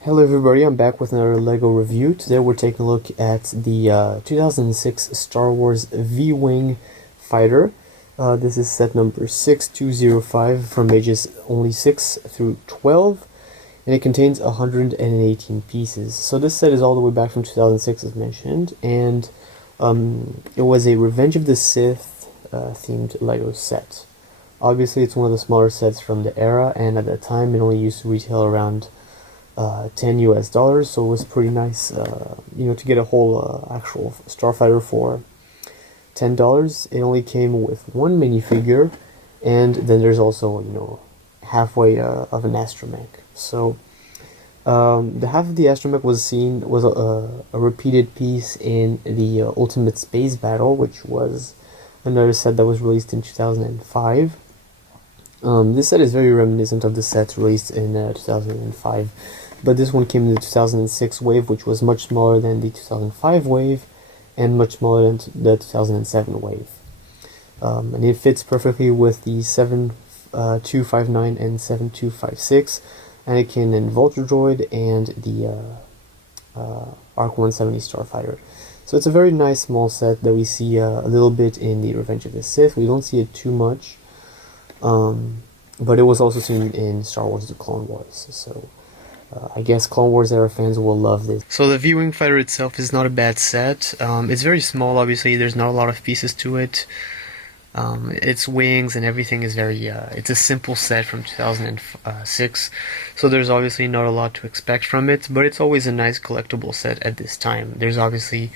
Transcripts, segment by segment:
Hello everybody, I'm back with another LEGO review. Today we're taking a look at the 2006 Star Wars V-Wing fighter. This is set number 6205 from ages only 6 through 12, and it contains 118 pieces. So this set is all the way back from 2006 as mentioned, and it was a Revenge of the Sith themed LEGO set. Obviously it's one of the smaller sets from the era, and at that time it only used to retail around $10 US, so it was pretty nice, to get a whole actual starfighter for $10. It only came with one minifigure, and then there's also, halfway of an astromech. So the half of the astromech was a repeated piece in the Ultimate Space Battle, which was another set that was released in 2005. This set is very reminiscent of the set released in 2005. But this one came in the 2006 wave, which was much smaller than the 2005 wave, and much smaller than the 2007 wave. And it fits perfectly with the 7259 and 7256, and it can involve the droid and the Arc 170 starfighter. So it's a very nice small set that we see a little bit in the Revenge of the Sith. We don't see it too much, but it was also seen in Star Wars: The Clone Wars. So I guess Clone Wars era fans will love this. So the V-Wing fighter itself is not a bad set. It's very small, obviously, there's not a lot of pieces to it. Its wings and everything is very, it's a simple set from 2006, so there's obviously not a lot to expect from it, but it's always a nice collectible set at this time. There's obviously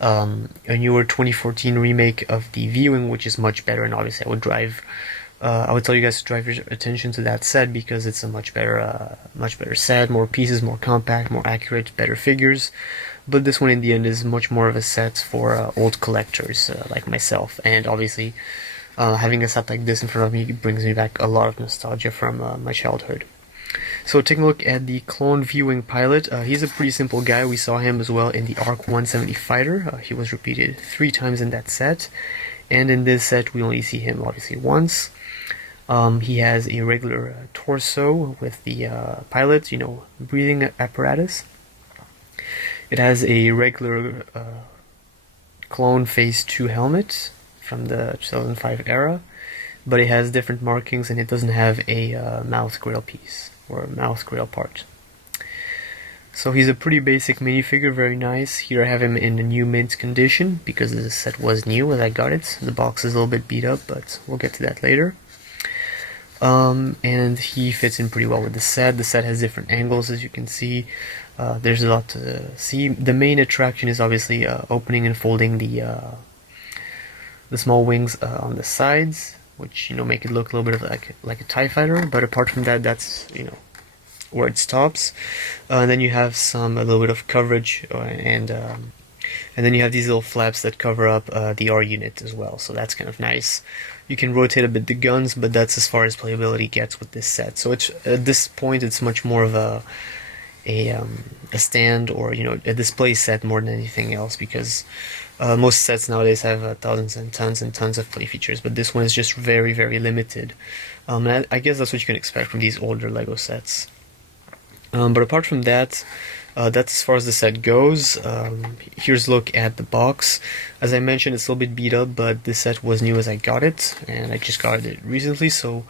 a newer 2014 remake of the V-Wing, which is much better, and obviously I would tell you guys to drive your attention to that set because it's a much better set, more pieces, more compact, more accurate, better figures. But this one in the end is much more of a set for old collectors like myself, and obviously having a set like this in front of me brings me back a lot of nostalgia from my childhood. So taking a look at the clone V-Wing pilot, he's a pretty simple guy. We saw him as well in the Arc 170 fighter. He was repeated 3 times in that set, and in this set we only see him obviously once. He has a regular torso with the pilot, breathing apparatus. It has a regular clone Phase 2 helmet from the 2005 era, but it has different markings and it doesn't have a mouth grill piece, or a mouth grill part. So he's a pretty basic minifigure, very nice. Here I have him in a new mint condition, because the set was new as I got it. The box is a little bit beat up, but we'll get to that later. And he fits in pretty well with the set. The set has different angles, as you can see. There's a lot to see. The main attraction is obviously opening and folding the small wings on the sides, which make it look a little bit of like a TIE fighter. But apart from that, that's where it stops. And then you have a little bit of coverage, and then you have these little flaps that cover up the R unit as well. So that's kind of nice. You can rotate a bit the guns, but that's as far as playability gets with this set. So it's at this point it's much more of a stand, or a display set more than anything else, because most sets nowadays have thousands and tons of play features, but this one is just very, very limited. And I guess that's what you can expect from these older LEGO sets. But apart from that, that's as far as the set goes. Here's a look at the box. As I mentioned, it's a little bit beat up, but this set was new as I got it, and I just got it recently, so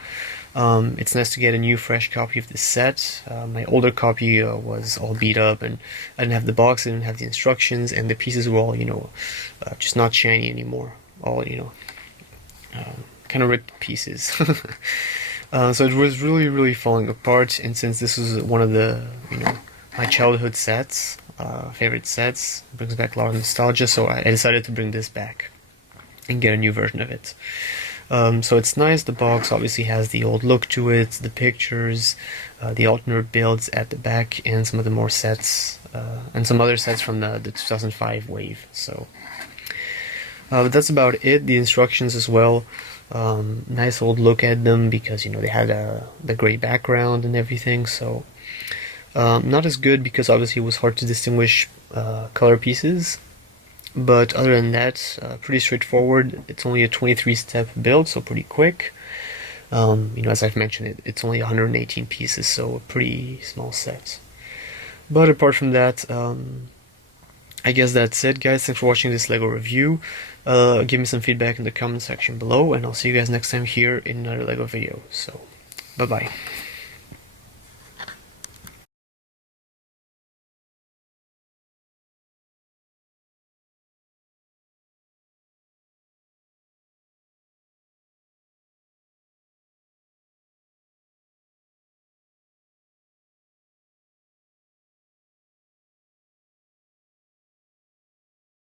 it's nice to get a new, fresh copy of this set. My older copy was all beat up, and I didn't have the box, I didn't have the instructions, and the pieces were all, just not shiny anymore. All, kind of ripped pieces. So it was really, really falling apart, and since this was one of the, my childhood sets, favorite sets, brings back a lot of nostalgia, so I decided to bring this back and get a new version of it. So it's nice. The box obviously has the old look to it, the pictures, the alternate builds at the back, and some of the more sets, and some other sets from the 2005 wave. So but that's about it. The instructions as well. Nice old look at them, because they had the gray background and everything, so not as good, because obviously it was hard to distinguish color pieces, But other than that, pretty straightforward. It's only a 23-step build, so pretty quick. As I've mentioned, it's only 118 pieces, so a pretty small set. But apart from that, I guess that's it, guys. Thanks for watching this LEGO review. Give me some feedback in the comment section below, and I'll see you guys next time here in another LEGO video. So, bye-bye.